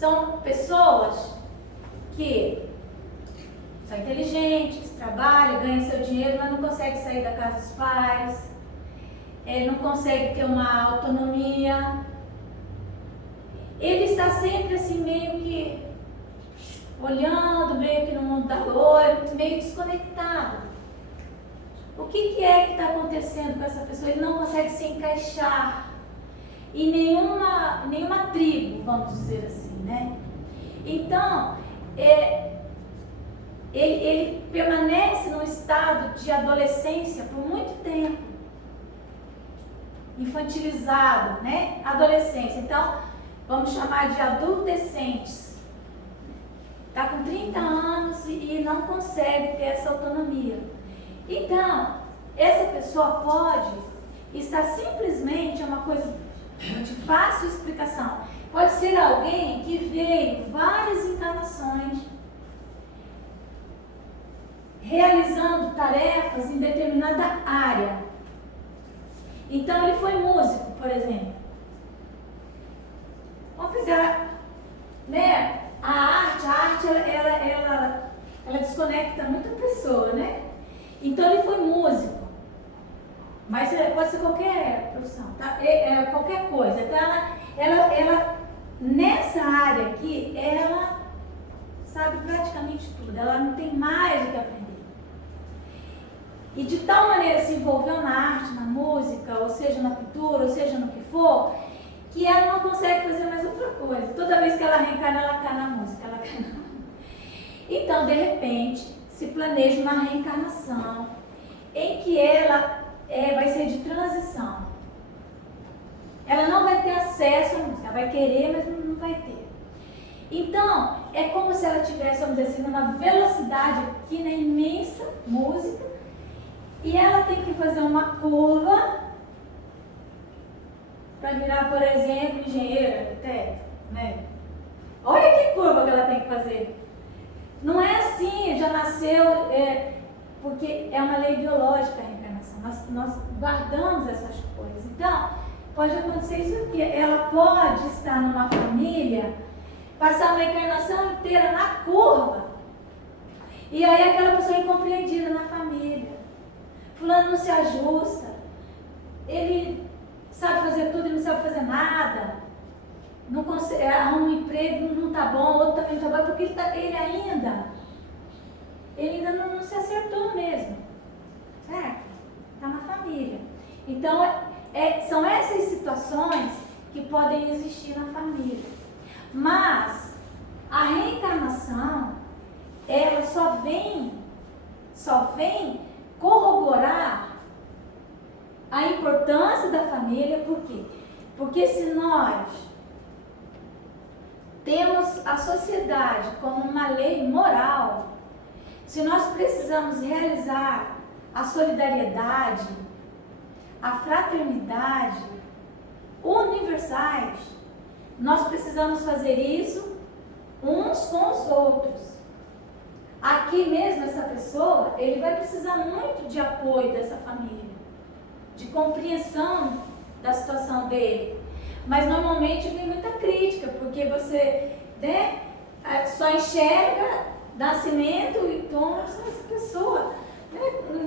São pessoas que são inteligentes, trabalham, ganham seu dinheiro, mas não conseguem sair da casa dos pais, não conseguem ter uma autonomia. Ele está sempre assim, meio que olhando, meio que no mundo da lua, meio desconectado. O que é que está acontecendo com essa pessoa? Ele não consegue se encaixar em nenhuma tribo, vamos dizer assim, né? Então, ele permanece num estado de adolescência por muito tempo, infantilizado, né? Adolescência. Então, vamos chamar de adolescentes. Está com 30 anos e não consegue ter essa autonomia. Então, essa pessoa pode estar simplesmente, é uma coisa de fácil explicação, pode ser alguém que veio várias encarnações realizando tarefas em determinada área. Então, ele foi músico, por exemplo. Vamos pegar, né, a arte ela desconecta muito a pessoa, né? Então, ele foi músico, mas pode ser qualquer profissão, tá? Qualquer coisa. Então, ela nessa área aqui, ela sabe praticamente tudo, ela não tem mais o que aprender. E de tal maneira se envolveu na arte, na música, ou seja, na pintura, ou seja, no que for, que ela não consegue fazer mais outra coisa. Toda vez que ela reencarna, ela cai na música, ela cai na... Então, de repente, se planeja uma reencarnação em que ela vai ser de transição. Ela não vai ter acesso à música, ela vai querer, mas não vai ter. Então, é como se ela estivesse, vamos dizer assim, numa velocidade aqui na imensa música, e ela tem que fazer uma curva para virar, por exemplo, engenheira, arquiteto, né? Olha que curva que ela tem que fazer. Não é assim, já nasceu, porque é uma lei biológica a reencarnação. Nós guardamos essas coisas. Então, pode acontecer isso aqui. Ela pode estar numa família, passar uma encarnação inteira na curva, e aí aquela pessoa é incompreendida na família. Fulano não se ajusta, ele sabe fazer tudo e não sabe fazer nada, não consegue, arruma um emprego, não está bom, outro também não está bom, porque ele ainda não se acertou mesmo, certo? Está na família. Então, são essas situações que podem existir na família. Mas a reencarnação, ela só vem corroborar a importância da família. Por quê? Porque se nós temos a sociedade como uma lei moral, se nós precisamos realizar a solidariedade, a fraternidade universais, nós precisamos fazer isso uns com os outros. Aqui mesmo, essa pessoa, ele vai precisar muito de apoio dessa família, de compreensão da situação dele. Mas normalmente vem muita crítica, porque você, né, só enxerga nascimento e toma essa pessoa, né,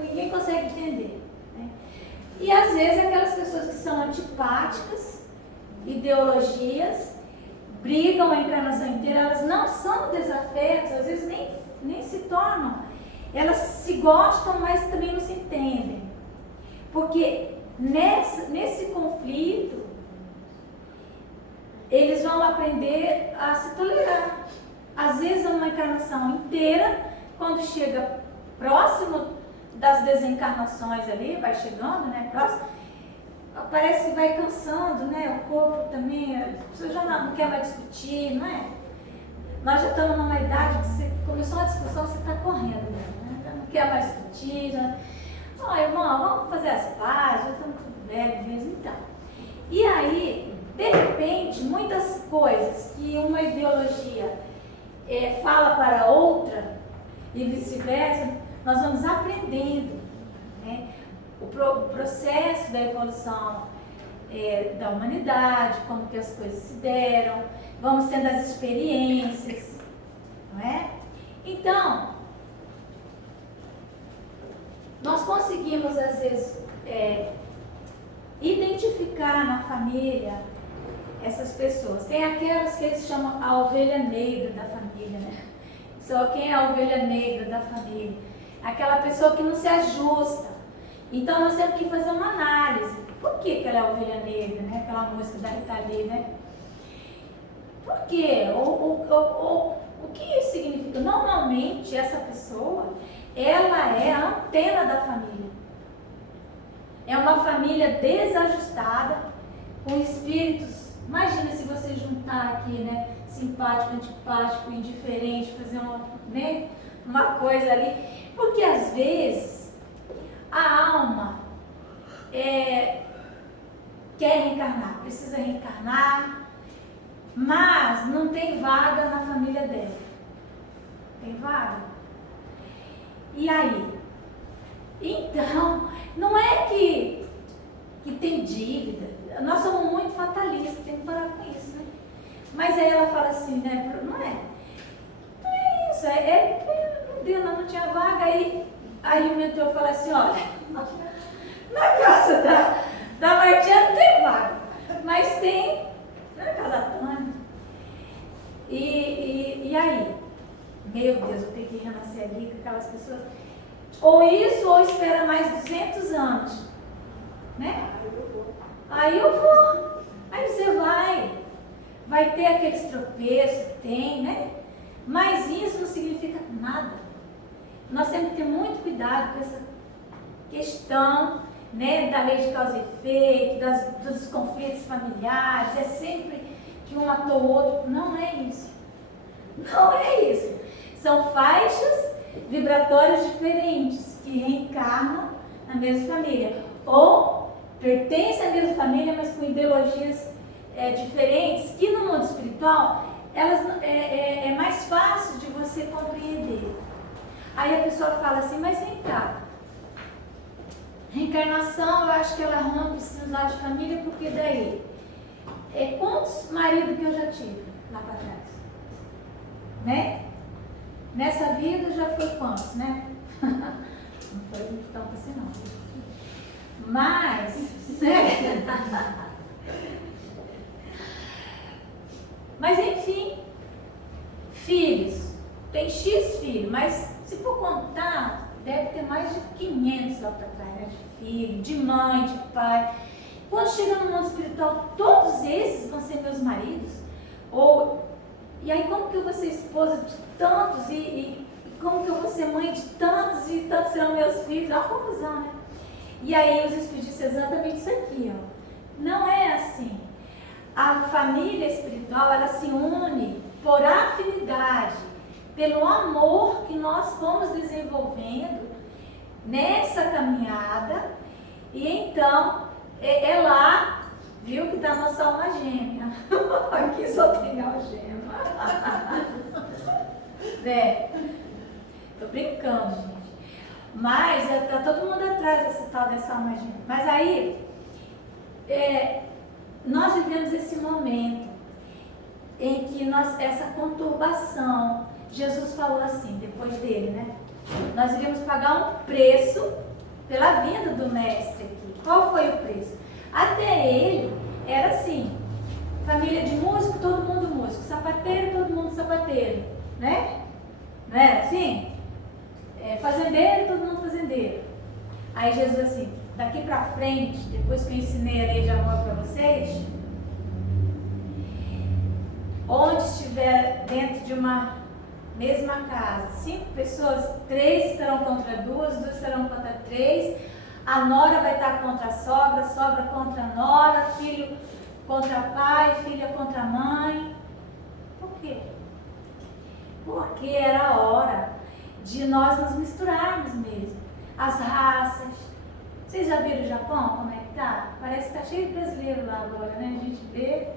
ninguém consegue entender, né? E às vezes aquelas pessoas que são antipáticas, ideologias, brigam a encarnação inteira, elas não são desafetas, às vezes nem se tornam, elas se gostam, mas também não se entendem, porque nesse conflito eles vão aprender a se tolerar. Às vezes uma encarnação inteira, quando chega próximo das desencarnações ali, vai chegando, né, próximo, parece que vai cansando, né, o corpo também, você já não quer mais discutir, não é? Nós já estamos numa idade que você começou uma discussão, você está correndo, né? Não quer mais discutir, já... irmão, vamos fazer as pazes, já estamos tudo velho mesmo, então. E aí, de repente, muitas coisas que uma ideologia fala para outra e vice-versa, nós vamos aprendendo, né? O processo da evolução da humanidade, como que as coisas se deram, vamos tendo as experiências, não é? Então, nós conseguimos às vezes identificar na família essas pessoas. Tem aquelas que eles chamam a ovelha negra da família, né? Só quem é a ovelha negra da família? Aquela pessoa que não se ajusta. Então nós temos que fazer uma análise. Por que ela é a ovelha negra, né? Aquela música da Rita Lee, né? Por quê? O que isso significa? Normalmente essa pessoa, ela é a antena da família. É uma família desajustada, com espíritos. Imagina se você juntar aqui, né? Simpático, antipático, indiferente, fazer uma coisa ali. Porque às vezes a alma quer reencarnar, precisa reencarnar, mas não tem vaga na família dela. Tem vaga? E aí? Então, não é que tem dívida. Nós somos muito fatalistas, tem que parar com isso, né? Mas aí ela fala assim, né? Não é isso, meu Deus, não tinha vaga. Aí o mentor fala assim, olha, na casa da Martinha não tem vaga, mas tem na casa da Tânia. E aí? Meu Deus, eu tenho que renascer ali com aquelas pessoas. Ou isso, ou espera mais 200 anos, né? Aí eu vou. Aí você vai ter aqueles tropeços, tem, né? Mas isso não significa nada. Nós temos que ter muito cuidado com essa questão, né, da lei de causa e efeito, dos conflitos familiares. É sempre que um matou o outro. Não é isso. Não é isso. São faixas vibratórias diferentes que reencarnam na mesma família. Ou pertencem à mesma família, mas com ideologias diferentes, que no mundo espiritual é mais fácil de você compreender. Aí a pessoa fala assim, mas vem cá, reencarnação, eu acho que ela rompe esses laços de família, porque daí, quantos maridos que eu já tive lá para trás? Né? Nessa vida já foi quantos, né? Não foi tanto assim não. Mas, né? Mas enfim, filhos, tem X filhos, mas se for contar, deve ter mais de 500 lá para trás, né? De filho, de mãe, de pai. Quando chega no mundo espiritual, todos esses vão ser meus maridos? E aí como que eu vou ser esposa de tantos e como que eu vou ser mãe de tantos e tantos serão meus filhos? É uma confusão, né? E aí os espíritos dizem exatamente isso aqui, ó. Não é assim. A família espiritual, ela se une por afinidade, pelo amor que nós fomos desenvolvendo nessa caminhada. E então, é lá, viu, que está a nossa alma gêmea. Aqui só tem algema. Né? Tô brincando, gente. Mas está todo mundo atrás dessa tal dessa alma gêmea. Mas aí, nós vivemos esse momento em que essa conturbação, Jesus falou assim, depois dele, né? Nós iríamos pagar um preço pela vinda do mestre aqui. Qual foi o preço? Até ele era assim, família de músico, todo mundo músico, sapateiro, todo mundo sapateiro, né? Não era assim? Fazendeiro, todo mundo fazendeiro. Aí Jesus assim, daqui pra frente, depois que eu ensinei a lei de amor para vocês, onde estiver dentro de uma mesma casa, 5 pessoas, 3 estarão contra 2, 2 estarão contra 3, a nora vai estar contra a sogra contra a nora, filho contra pai, filha contra mãe. Por quê? Porque era a hora de nós nos misturarmos mesmo. As raças. Vocês já viram o Japão? Como é que tá? Parece que tá cheio de brasileiro lá agora, né? A gente vê.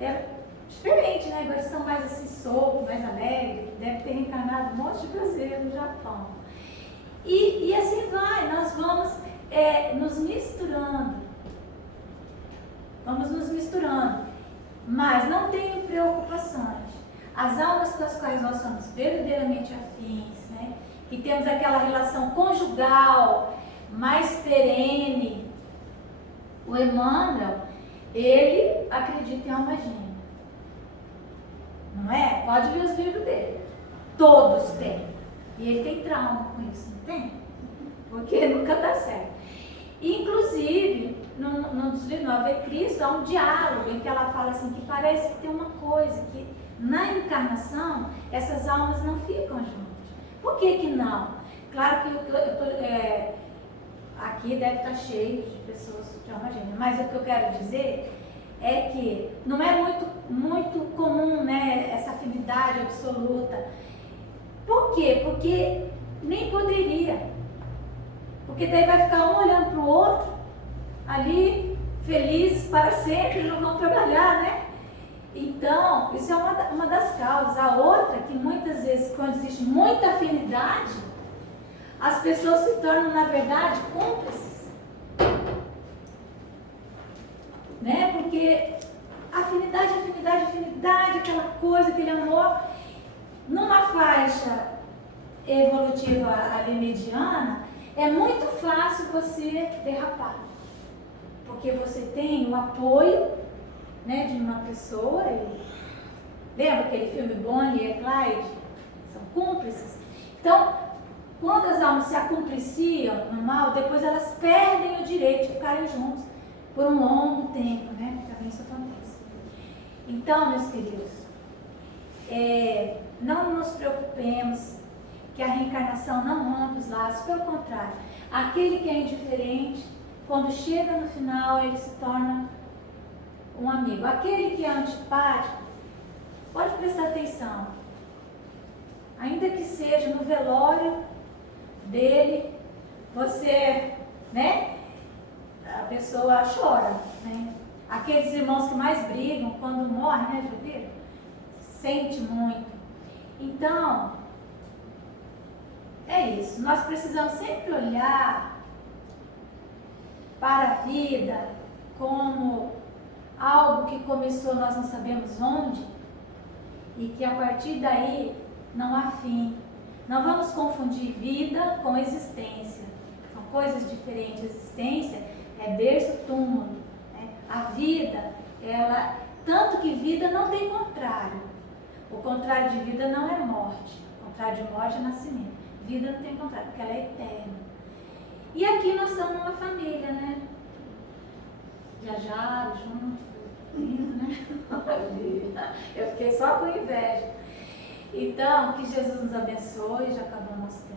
É diferente, né? Agora estão mais assim soltos, mais alegres. Deve ter reencarnado um monte de brasileiro no Japão. E assim vai, nós vamos nos misturando. Vamos nos misturando. Mas não tenham preocupações. As almas com as quais nós somos verdadeiramente afins, né? Que temos aquela relação conjugal mais perene. O Emmanuel, ele acredita em alma gêmea. Não é? Pode ler os livros dele. Todos têm. E ele tem trauma com isso, não tem? Porque nunca dá certo. Inclusive, nos livros do Ave Cristo, há um diálogo em que ela fala assim, que parece que tem uma coisa, que na encarnação, essas almas não ficam juntas. Por que que não? Claro que aqui deve estar cheio de pessoas de alma gêmea, mas o que eu quero dizer é que não é muito comum, né, essa afinidade absoluta. Por quê? Porque nem poderia. Porque daí vai ficar um olhando para o outro, ali, felizes para sempre, não vão trabalhar, né? Então, isso é uma das causas. A outra, que muitas vezes, quando existe muita afinidade, as pessoas se tornam, na verdade, cúmplices. Né? Porque afinidade, aquela coisa, aquele amor, numa faixa evolutiva ali mediana, é muito fácil você derrapar. Porque você tem o apoio, né, de uma pessoa. Lembra aquele filme Bonnie e Clyde? São cúmplices. Então, quando as almas se acumpliciam no mal, depois elas perdem o direito de ficarem juntos por um longo tempo, né? Também isso acontece. Então, meus queridos, não nos preocupemos que a reencarnação não rompe os laços. Pelo contrário, aquele que é indiferente, quando chega no final, ele se torna um amigo. Aquele que é antipático, pode prestar atenção. Ainda que seja no velório dele, você, né? A pessoa chora, né? Aqueles irmãos que mais brigam quando morrem, né, Judira? Sente muito. Então, é isso. Nós precisamos sempre olhar para a vida como algo que começou, nós não sabemos onde, e que a partir daí não há fim. Não vamos confundir vida com existência. São coisas diferentes. Existência é berço, túmulo. Né? A vida, tanto que vida não tem contrário. O contrário de vida não é morte. O contrário de morte é nascimento. Vida não tem contrário, porque ela é eterna. E aqui nós somos uma família, né? Viajaram juntos, lindo, né? Eu fiquei só com inveja. Então, que Jesus nos abençoe, já acabou o nosso tempo.